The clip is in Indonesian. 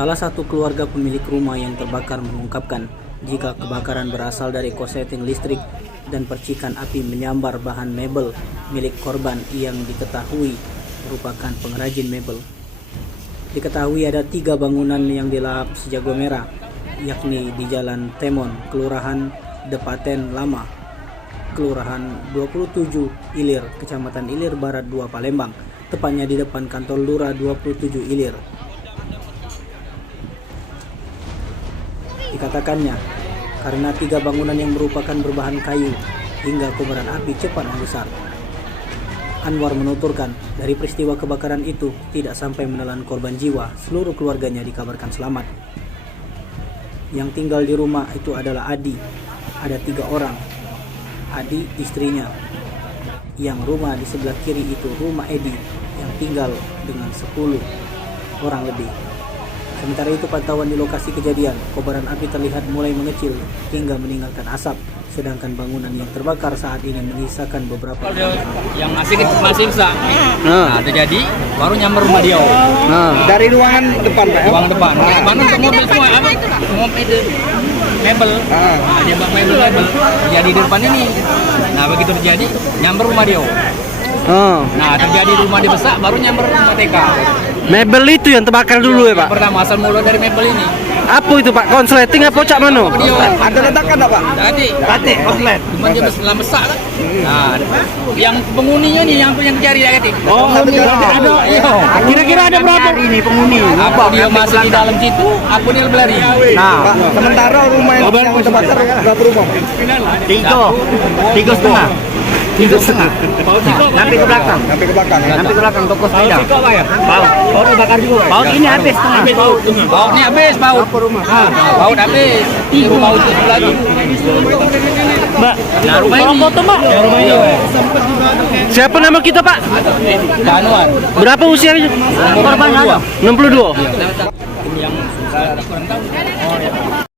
Salah satu keluarga pemilik rumah yang terbakar mengungkapkan jika kebakaran berasal dari korsleting listrik dan percikan api menyambar bahan mebel milik korban yang diketahui merupakan pengrajin mebel. Diketahui ada 3 bangunan yang dilahap sejago merah, yakni di Jalan Temon, Kelurahan Depaten Lama, Kelurahan 27 Ilir, Kecamatan Ilir Barat 2 Palembang, tepatnya di depan kantor Lurah 27 Ilir. Dikatakannya, karena 3 bangunan yang merupakan berbahan kayu hingga kobaran api cepat membesar. Anwar menuturkan, dari peristiwa kebakaran itu tidak sampai menelan korban jiwa, seluruh keluarganya dikabarkan selamat. Yang tinggal di rumah itu adalah Adi, ada 3 orang. Adi istrinya, yang rumah di sebelah kiri itu rumah Edi yang tinggal dengan 10 orang lebih. Sementara itu pantauan di lokasi kejadian, kobaran api terlihat mulai mengecil hingga meninggalkan asap, sedangkan bangunan yang terbakar saat ini menyisakan beberapa yang masih rusak. Nah, terjadi baru nyamber rumah dia. Dari ruangan depan, Pak. Ruangan depan. Depan untuk mobil semua apa? Mobil mebel. Nah, dia buat mebel. Jadi di depannya nih. Nah, begitu terjadi nyamber rumah dia. Nah, terjadi rumah dia besar baru nyamber rumah TK. Mebel itu yang terbakar dulu ya, Pak? Yang pertama asal mula dari mebel ini. Apa itu, Pak? Konsleting apa cak mano? Ada ledakan enggak, Pak? Tadi konslet. Cuma dia besar kan. Nah, yang penghuninya nih yang cari ya kati. Oh, ada. Iya. Kira-kira ada berapa ini penghuni? Apa dia masih di dalam situ, aku dia berlari. Nah, Pak, sementara rumah yang terbakar berapa rumah? 3,5. 3,5. Sampai ke belakang. Sampai ke belakang toko sepeda. Paut bakar juga. Paut ini habis tengah. Paut ini habis, paut. Paut habis. Di rumah itu sebelah itu. Mbak, Nah, rumah ini. foto, Mbak. Ya, rumah ini. Siapa nama kita, Pak? Kanuan. Berapa usianya? Korban 62. Yang kurang tahu.